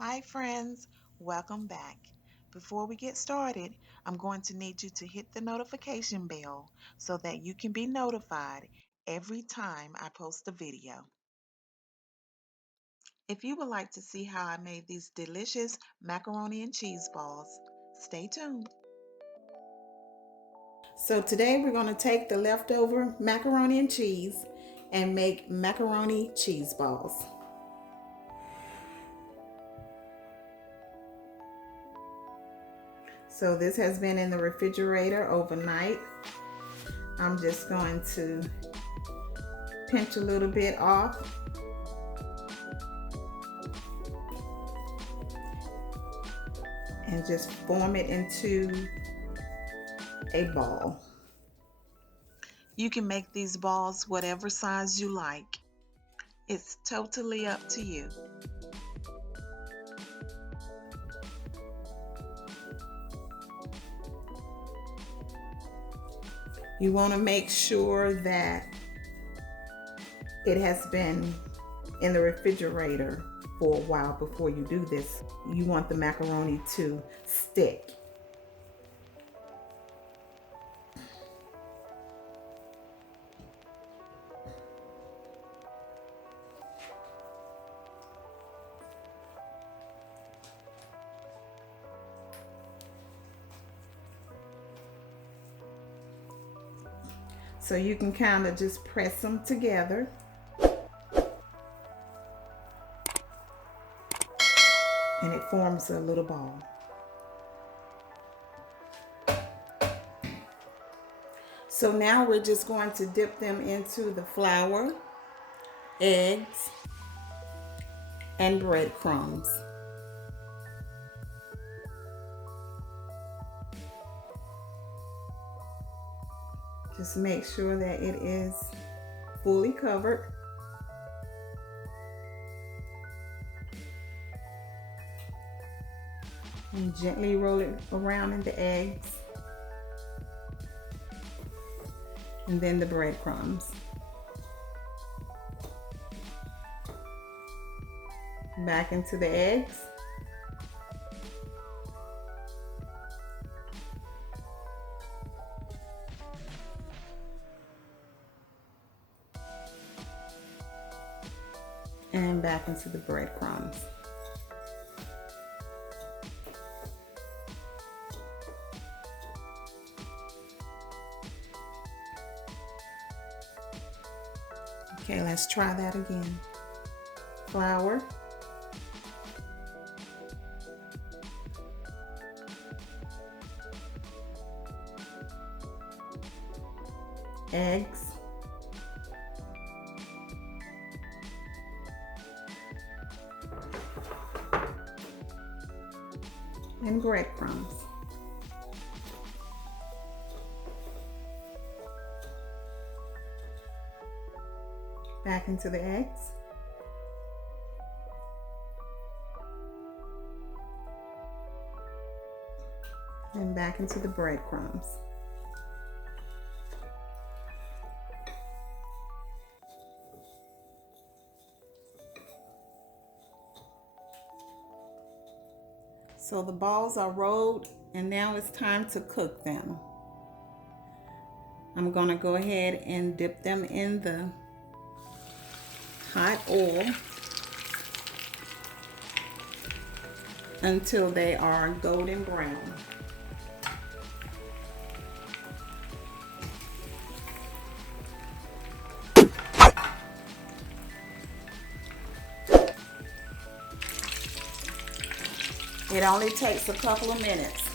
Hi friends, welcome back. Before we get started, I'm going to need you to hit the notification bell so that you can be notified every time I post a video. If you would like to see how I made these delicious macaroni and cheese balls, stay tuned. So today we're going to take the leftover macaroni and cheese and make macaroni cheese balls. So this has been in the refrigerator overnight. I'm just going to pinch a little bit off and just form it into a ball. You can make these balls whatever size you like. It's totally up to you. You want to make sure that it has been in the refrigerator for a while before you do this. You want the macaroni to stick. So you can kind of just press them together. And it forms a little ball. So now we're just going to dip them into the flour, eggs, and breadcrumbs. Just make sure that it is fully covered. And gently roll it around in the eggs. And then the breadcrumbs. Back into the eggs. And back into the breadcrumbs. Okay, let's try that again. Flour, eggs, and breadcrumbs. Back into the eggs. And back into the breadcrumbs. So the balls are rolled and now it's time to cook them. I'm going to go ahead and dip them in the hot oil until they are golden brown. It only takes a couple of minutes.